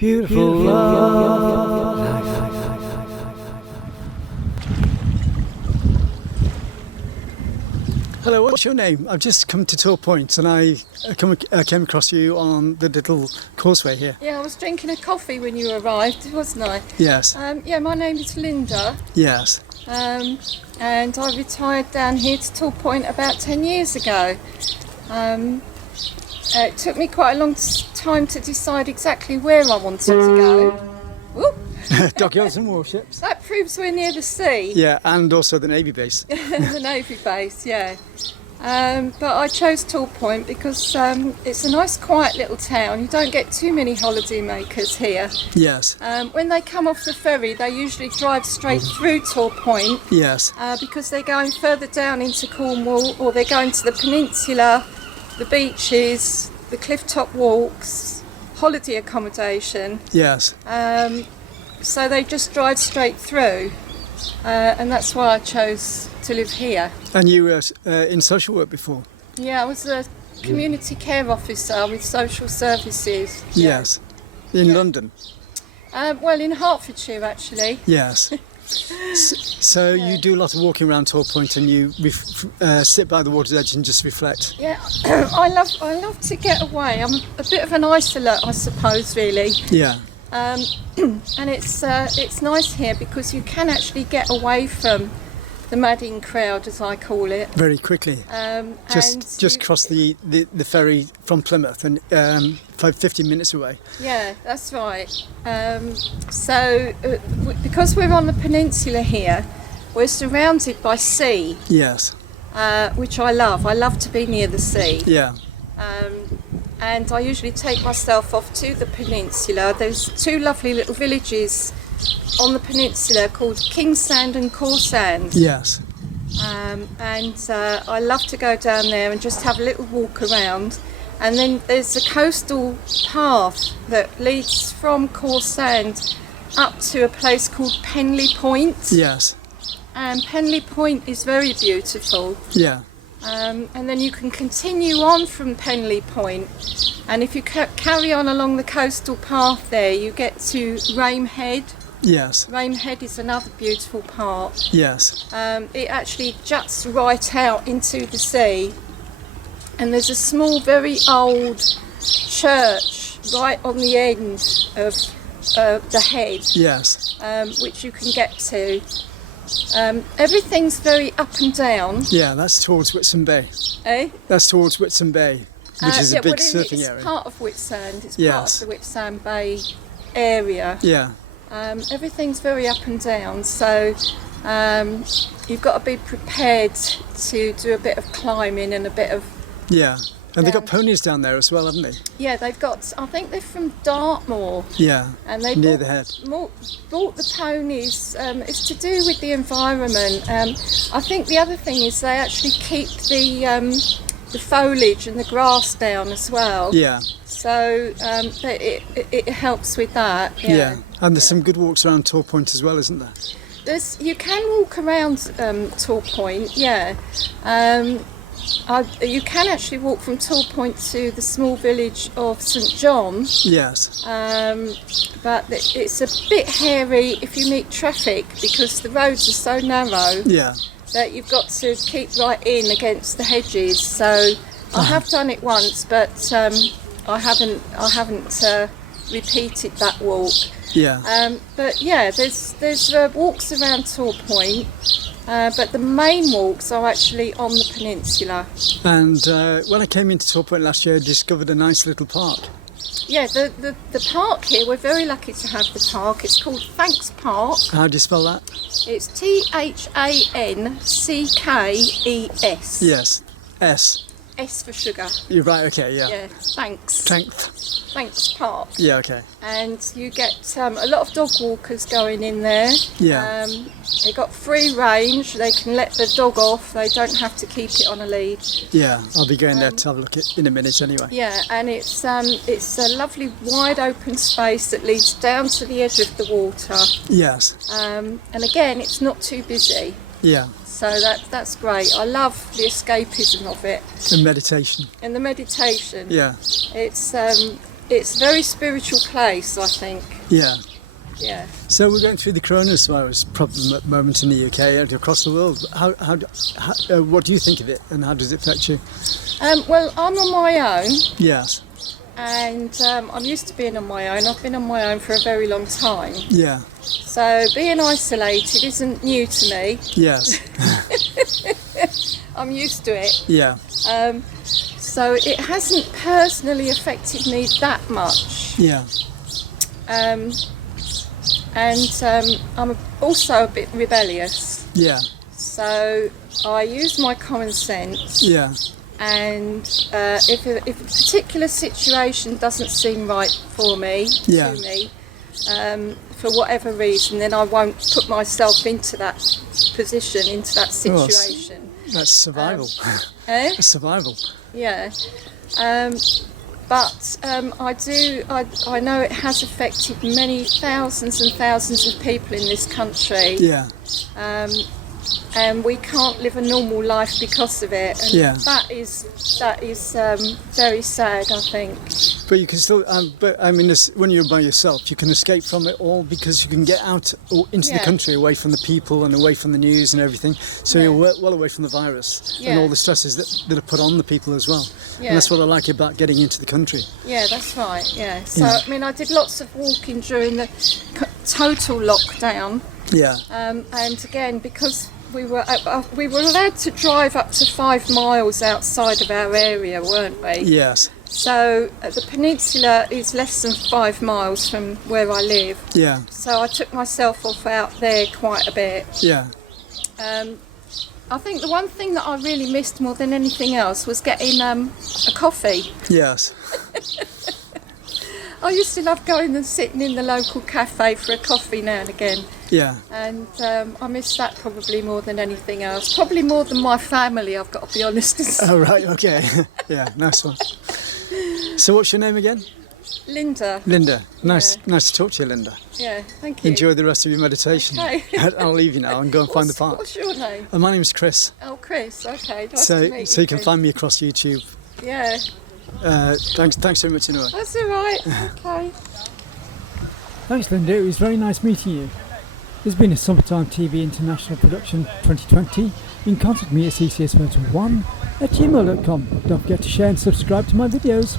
Beautiful love. Hello, what's your name? I've just come to Torpoint and I came across you on the little causeway here. Yeah, I was drinking a coffee when you arrived, wasn't I? Yes. Yeah, my name is Linda. Yes. And I retired down here to Torpoint about 10 years ago. It took me quite a long time to decide exactly where I wanted to go. Ooh. Dockyards and warships. That proves we're near the sea. Yeah, and also the Navy base. The Navy base, yeah. But I chose Torpoint because it's a nice quiet little town. You don't get too many holiday makers here. Yes. When they come off the ferry, they usually drive straight through Torpoint. Yes. Because they're going further down into Cornwall, or they're going to the peninsula, the beaches, the cliff top walks, holiday accommodation. Yes. So they just drive straight through, and that's why I chose to live here. And you were in social work before? Yeah, I was a community care officer with social services. Yes. In London? Well, in Hertfordshire, actually. Yes. So you do a lot of walking around Torpoint and you sit by the water's edge and just reflect? Yeah, I love to get away. I'm a bit of an isolate, I suppose, really. Yeah. And it's nice here because you can actually get away from the madding crowd, as I call it. Very quickly. Just cross the ferry from Plymouth and 15 minutes away. Yeah, that's right. Because we're on the peninsula here, we're surrounded by sea. Yes. Which I love. I love to be near the sea. Yeah. And I usually take myself off to the peninsula. There's two lovely little villages on the peninsula called Kingsand and Corsand. Yes. And I love to go down there and just have a little walk around. And then there's a coastal path that leads from Corsand up to a place called Penley Point. Yes. And Penley Point is very beautiful. Yeah. And then you can continue on from Penley Point, and if you carry on along the coastal path there, you get to Rame Head. Yes. Rame Head is another beautiful part. Yes. It actually juts right out into the sea, and there's a small, very old church right on the end of the head. Yes. Which you can get to. Everything's very up and down. Yeah, that's towards Whitsun Bay. Eh? That's towards Whitsun Bay, which is a big surfing area. It's part of Whitsand. It's Yes. part of the Whitsand Bay area. Yeah. Everything's very up and down, so you've got to be prepared to do a bit of climbing and a bit of... Yeah. And they've got ponies down there as well, haven't they? Yeah, they've got, I think they're from Dartmoor. Yeah, and they near the head. Bought the ponies. It's to do with the environment. I think the other thing is they actually keep the foliage and the grass down as well. Yeah. So it helps with that. Yeah. And there's some good walks around Torpoint as well, isn't there? You can walk around Torpoint, yeah. You can actually walk from Torpoint to the small village of St John. Yes. But it's a bit hairy if you meet traffic because the roads are so narrow. Yeah. That you've got to keep right in against the hedges. So I have done it once, but I haven't repeated that walk. Yeah. But yeah, there's walks around Torpoint. But the main walks are actually on the peninsula. And when I came into Torpoint last year, I discovered a nice little park. Yeah, the park here, we're very lucky to have the park. It's called Thanks Park. How do you spell that? It's THANCKES. Yes. S. S for sugar. You're right, okay, yeah. Yeah, thanks. Thanks Park. Yeah, okay. And you get a lot of dog walkers going in there. Yeah. They got free range. They can let the dog off. They don't have to keep it on a lead. Yeah, I'll be going there to have a look in a minute anyway. Yeah, and it's a lovely wide open space that leads down to the edge of the water. Yes. And again, it's not too busy. Yeah. So that's great. I love the escapism of it. And meditation. And the meditation. Yeah. It's it's a very spiritual place, I think. Yeah. Yeah. So we're going through the coronavirus problem at the moment in the UK and across the world. What do you think of it, and how does it affect you? Well, I'm on my own, Yes. and I'm used to being on my own. I've been on my own for a very long time. Yeah. So being isolated isn't new to me. Yes. I'm used to it. Yeah. So it hasn't personally affected me that much. Yeah. And I'm also a bit rebellious. Yeah. So I use my common sense. Yeah. And if a particular situation doesn't seem right for me, Yeah. to me, for whatever reason, then I won't put myself into that position, into that situation. That's survival. Eh? That's survival. Yeah. But I know it has affected many thousands and thousands of people in this country. Yeah. And we can't live a normal life because of it. And Yeah. that is very sad, I think. But you can still, when you're by yourself, you can escape from it all because you can get out into the Yeah. country, away from the people and away from the news and everything. So Yeah. you're well away from the virus Yeah. and all the stresses that are put on the people as well. Yeah. And that's what I like about getting into the country. Yeah, that's right. Yeah. So Yeah. I mean, I did lots of walking during the total lockdown, Yeah. and again because we were allowed to drive up to 5 miles outside of our area, weren't we? Yes. So the peninsula is less than 5 miles from where I live. Yeah. So I took myself off out there quite a bit. Yeah. I think the one thing that I really missed more than anything else was getting a coffee. Yes. I used to love going and sitting in the local cafe for a coffee now and again. Yeah. And I miss that probably more than anything else. Probably more than my family, I've got to be honest. Oh, right. Okay. Yeah. Nice one. So what's your name again? Linda. Linda. Nice to talk to you, Linda. Yeah, thank you. Enjoy the rest of your meditation. Okay. I'll leave you now and go and find the park. What's your name? My name's Chris. Oh, Chris. Okay. Nice to meet you. So you can Chris. find me across YouTube. Yeah. Thanks so much anyway. That's all right. Okay. Thanks, Linda. It was very nice meeting you. This has been a SummerTime TV International Production 2020. You can contact me at ccsmotor1@gmail.com. Don't forget to share and subscribe to my videos.